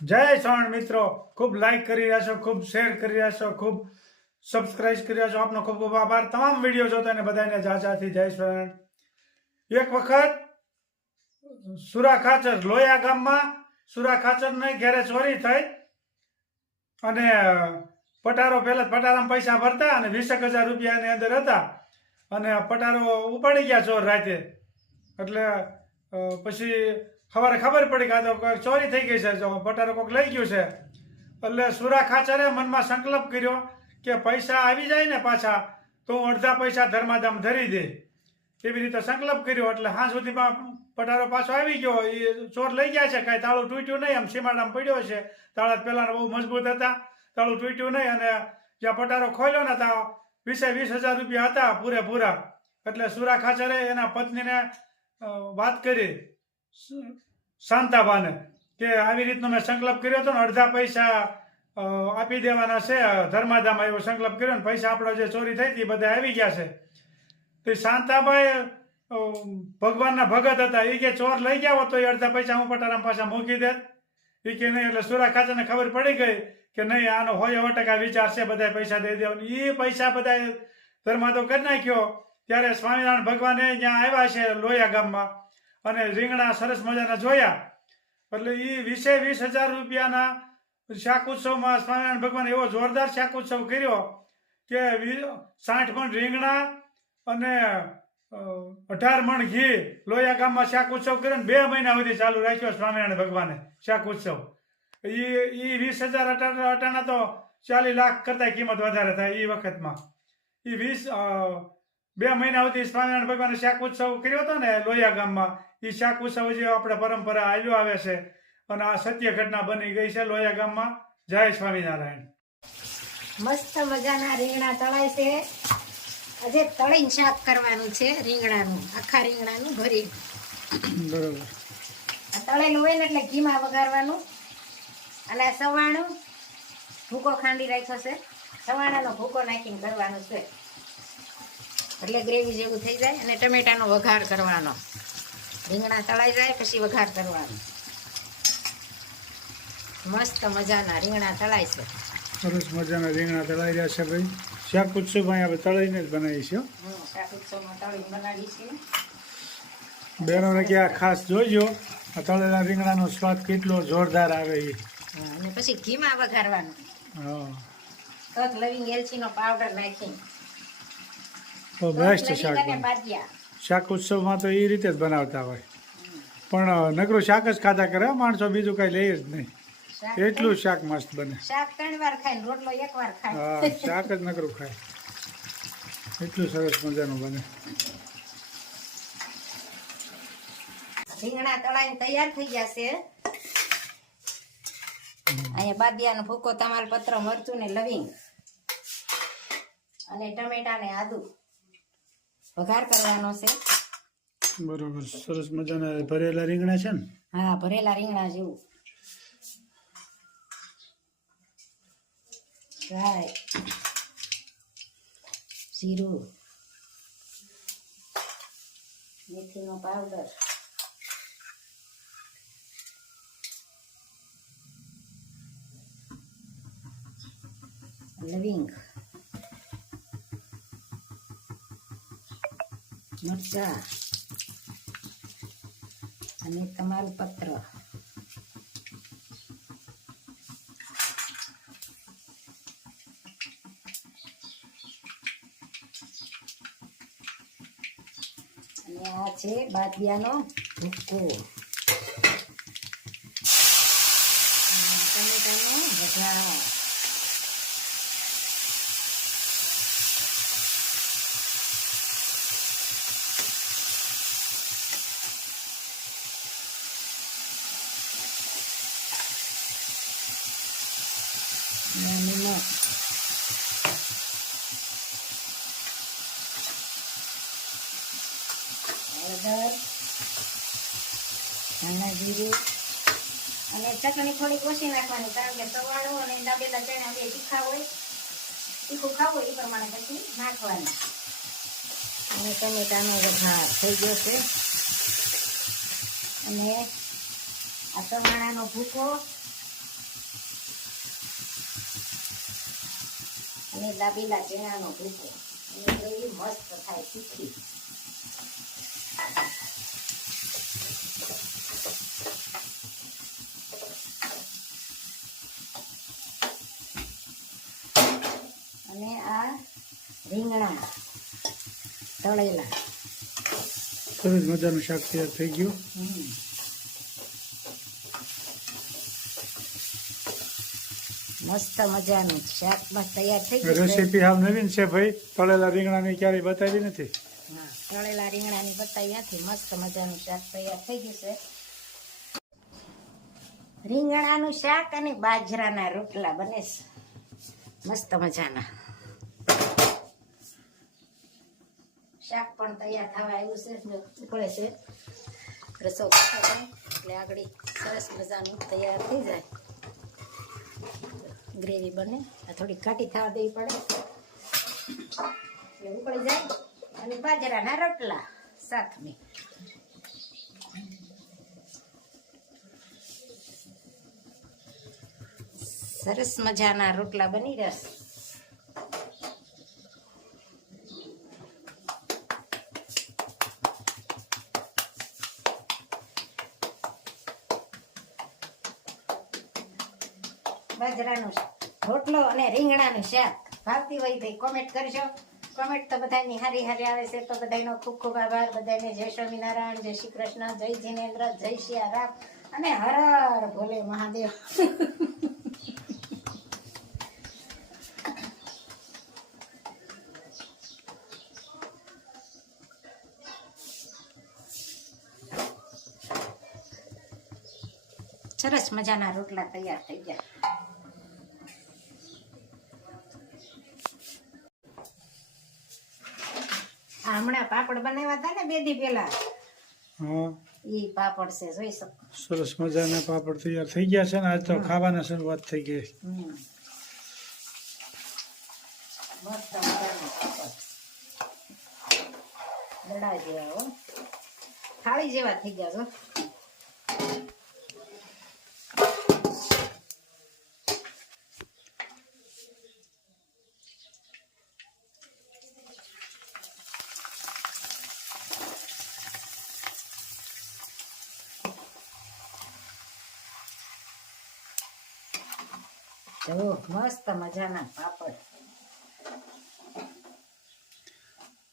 જય શ્રવણ મિત્રો. ખૂબ લાઈક કરી રહ્યા છો, ખૂબ શેર કરી રહ્યા છો, ખૂબ સબસ્ક્રાઇબ કરી રહ્યા છો. આપનો ખૂબ ખૂબ આભાર. તમામ વીડિયો જોતા અને બધાને જાજાથી જય શ્રવણ. એક વખત સુરા ખાચર, લોયા ગામમાં સુરા ખાચરને ઘેરે ચોરી થઈ અને પટારો પહેલા પટારામાં પૈસા ભરતા અને વીસેક હજાર રૂપિયાની અંદર હતા અને પટારો ઉપાડી ગયા ચોર રાતે. એટલે પછી સવારે ખબર પડી કે આ તો ચોરી થઈ ગઈ છે, જો પટારો કોઈક લઈ ગયું છે. એટલે સુરા ખાચરે મનમાં સંકલ્પ કર્યો કે પૈસા આવી જાય ને પાછા, તો હું અડધા પૈસા ધર્માધામ ધરી દે. એવી રીતે સંકલ્પ કર્યો, એટલે હા સુધીમાં પટારો પાછો આવી ગયો. એ ચોર લઈ ગયા છે, કાંઈ તાળું તૂટ્યું નહીં, આમ સીમાડામાં પડ્યો છે. તાળા પહેલાં બહુ મજબૂત હતા, તાળું તૂટ્યું નહીં અને જ્યાં પટારો ખોલ્યો ને ત્યાં વીસે વીસ હજાર રૂપિયા હતા પૂરેપૂરા. એટલે સુરા ખાચરે એના પત્નીને વાત કરી. શાંતાબાને, કે આવી રીતનો મેં સંકલ્પ કર્યો હતો ને, અડધા પૈસા આપી દેવાના છે ધર્માધામાં એવો સંકલ્પ કર્યો ને, પૈસા આપણો જે ચોરી થઈ હતી બધા આવી ગયા છે. તો શાંતાભાઈ ભગવાનના ભગત હતા, એ કે ચોર લઈ ગયા હોત તો એ અડધા પૈસા હું પટારામ પાછા મૂકી દે. એ કે નહીં, એટલે સુરા ખાતાને ખબર પડી ગઈ કે નહીં, આનો હોય એવો ટકા વિચાર છે બધા પૈસા દઈ દેવાનું. એ પૈસા બધા ધર્માદો કરી નાખ્યો. ત્યારે સ્વામિનારાયણ ભગવાને ત્યાં આવ્યા છે લોયા ગામમાં. અને રીંગણા સરસ મજાના જોયા. એટલે એ વીસે વીસ હજાર રૂપિયાના શાક ઉત્સવમાં સ્વામિનારાયણ ભગવાન એવો જોરદાર શાક ઉત્સવ કર્યો કે સાઠ મણ રીંગણા અને અઢાર મણ ઘી લોયા ગામમાં શાક ઉત્સવ કર્યો બે મહિના સુધી ચાલુ રાખ્યો સ્વામિનારાયણ ભગવાને શાક ઉત્સવ. એ એ વીસ હજાર અટાણા તો ચાલીસ લાખ કરતા કિંમત વધારે થાય એ વખતમાં. એ વીસ બે મહિના સુધી સ્વામિનારાયણ ભગવાન શાક ઉત્સવ કર્યો હતો ને લોયા ગામમાં એ શાક ઉત્સવ જે આપણે પરંપરા આવ્યો આવે છે અને આ સત્ય ઘટના બની ગઈ છે લોયા ગામમાં. જય સ્વામિનારાયણ. મસ્ત મજાના રીંગણા તળાય છે. આજે તળીને શાક કરવાનું છે રીંગણાનું આખા રીંગણાનું ભરી. બરોબર. આ તળેલું હોય ને એટલે ઘીમાં વઘારવાનું. અને સવાણું ભૂકો ખાંડી રાખ્યો છે. સવાણાનો ભૂકો નાખીને કરવાનું છે. એટલે ગ્રેવી જેવું થઈ જાય અને ટમેટાનો વઘાર કરવાનો. રીંગણા તળાઈ જાય પછી વઘાર કરવાનો. મસ્ત મજાના રીંગણા તળાય છે. સરસ મજાના રીંગણા તળાઈ રહ્યા છે ભાઈ. શાક ઉત્સવમાં આપણે તળાઈને જ બનાવી છે શાક ઉત્સવમાં તળીને બનાવીએ છીએ. બહેનોને કે આ ખાસ જોઈજો આ તળેલા રીંગણાનો સ્વાદ કેટલો જોરદાર આવે એ. અને પછી ઘીમાં વઘારવાનું. હા. તત લવિંગ એલચીનો પાવડર નાખી તો બેસ્ટ શાક શાક ઉત્સવમાં તો એ રીતે જ બનાવતા હોય. પણ નકરું શાક જ ખાધા કરે માણસો બીજું કાંઈ લે જ નહીં. એટલું શાક મસ્ત બને. શાક ત્રણ વાર ખાય રોટલો એક વાર ખાય. હા શાક જ નકરું ખાય. એટલું સરસ મજાનું બને. રીંગણા તળાઈને તૈયાર થઈ ગયા છે. અહીંયા બાદિયાનો ભૂકો તમાલપત્ર મરચું ને લવિંગ. અને ટમેટા ને આદુ. વઘાર કરવાનો છે? બરોબર સરસ મજાના. ભરેલા રીંગણા છે ને? હા ભરેલા રીંગણા જેવું. રાય જીરું મેથીનો પાવડર લવિંગ. મરચા અને તમારું પત્ર. અને આ છે બાદિયાનો ભૂક્કો ટમેટાનો વઘાર હળદર ધાણા જીરું. અને ચટણી થોડીક ઓછી નાખવાની, કારણ કે સવાળો અને દાબેલા ચણા બે તીખા હોય. તીખું ખાવું એ પ્રમાણે પછી નાખવાનું. અને ટમેટાનો વઘાર થઈ ગયો છે. અને આ ટમાણાનો ભૂકો. અને દાબેલા ચણાનો ભૂકો. એ મસ્ત થાય તીખી. રીંગણા. તળેલા. સરસ મજાનું શાક તૈયાર થઈ ગયું. મસ્ત મજાનું શાક મસ્ત તૈયાર થઈ ગયું. રેસીપી હાવ નવીન છે ભાઈ. તળેલા રીંગણાની ક્યારેય બતાવી નથી. હા, તળેલા રીંગણાની બતાવી નથી. મસ્ત મજાનું શાક તૈયાર થઈ ગયું છે. રીંગણાનું શાક અને બાજરાના રોટલા બને છે. મસ્ત મજાના. શાક પણ તૈયાર થવા આવ્યું છે. ને ઉકળે છે. રસો એટલે આગળ સરસ મજાનું તૈયાર થઈ જાય. ગ્રેવી બને. આ થોડી ઘાટી થવા દેવી પડે. એટલે ઉકળી જાય. અને બાજરાના રોટલા સાથમે સરસ મજાના રોટલા બની રહ્યા બાજરાનો રોટલો અને રીંગણાનું શાક. ભાવતી હોય ભાઈ કોમેન્ટ કરજો. કોમેન્ટ તો બધાની હારી હારી આવે છે. તો બધાનો ખૂબ ખૂબ આભાર. બધાને જય સ્વામિનારાયણ, જય શ્રી કૃષ્ણ, જય જિનેન્દ્ર, જય સિયારામ અને હર હર ભોલે મહાદેવ. સરસ મજાના રોટલા તૈયાર થઈ ગયા આ હમણાં પાપડ બનાવ્યા હતા ને બે દી પેલા હા. ઈ પાપડ છે જોઈ શકો. સરસ મજાના પાપડ તૈયાર થઈ ગયા છે ને આજ તો ખાવાના શરૂઆત થઈ ગઈ. પાપડ. જેવા હો. થાળી જેવા થઈ ગયા છો જુઓ મસ્ત મજાના પાપડ.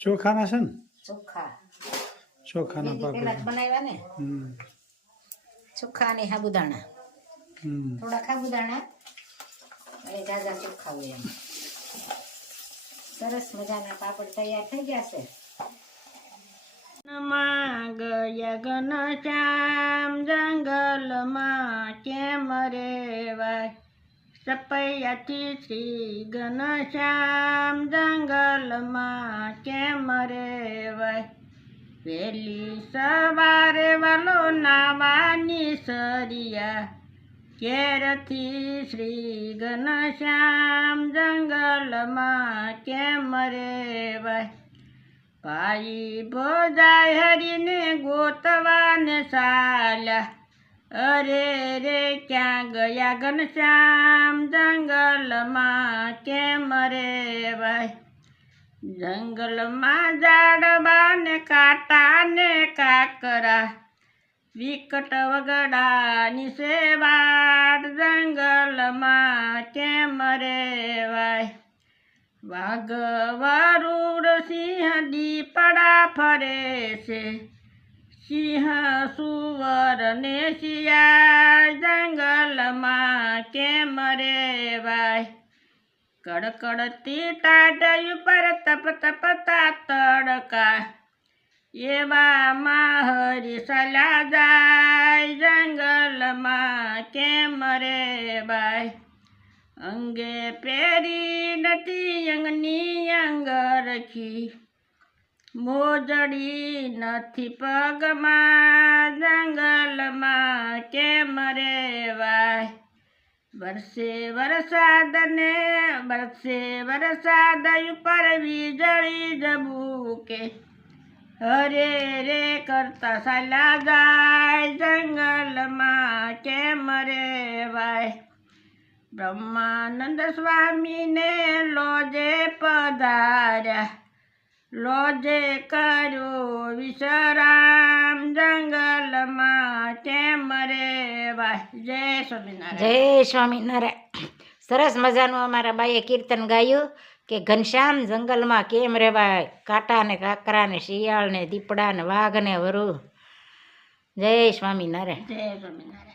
ચોખાના છે ને? ચોખા. ચોખાના દી પહેલા બનાવ્યા ને? હમ. ચોખ્ખા અને સાબુદાણા હમ. થોડા સાબુદાણા અને જાજા ચોખા હોય એમ. સરસ મજાના પાપડ તૈયાર થઈ ગયા છે. માં ગયા ઘનશ્યામ જંગલમાં કેમ રેવાય? સપૈયાથી શ્રી ઘનશ્યામ જંગલમાં કેમ રેવાય? વહેલી સવારે વાલો નાવાની સરિયા. કેરથી શ્રી ઘનશ્યામ જંગલમાં કેમ રેવાય? ભાઈ ભોજાય હરીને ગોતવાને સાલ્યા. અરે રે, ક્યાં ગયા ઘનશ્યામ? જંગલમાં કેમ રે ભાઈ? જંગલમાં ઝાડવા ને કાંટા ને કાકરા, વિકટ વગડાની સેવાડ જંગલમાં કેમ રેવાય વાઘ, વરુડ, સિંહ, દીપડા ફરે છે. સિંહ સુવર ને શિયાળ જંગલમાં કેમ રેવાય? કડકડતી ટાટયું પર તપ તપતા તડકા. એવામાં હરી સલા જાય જંગલમાં કેમ રેવાય? અંગે પેરી નથી અંગની અંગ રખી મોજડી નથી પગમાં, જંગલમાં કેમ રેવાય? વરસે વરસાદ ને વરસે વરસાદ ઉપર વીજળી જબુકે હરે રે કરતા સાલા જાય, જંગલમાં કેમ રેવાય? બ્રહ્માનંદ સ્વામીને લોજે પધાર્યા. લોજે કર્યો વિશરામ જંગલમાં કેમ રે જય સ્વામિનારાયણ. જય સ્વામિનારાયણ. સરસ મજાનું અમારા બાઈએ કીર્તન ગાયું કે ઘનશ્યામ જંગલમાં કેમ રહેવાય? કાંટા ને કાકરા ને શિયાળ ને દીપડા ને વાઘ ને વરુ. જય સ્વામિનારાયણ. જય સ્વામિનારાયણ.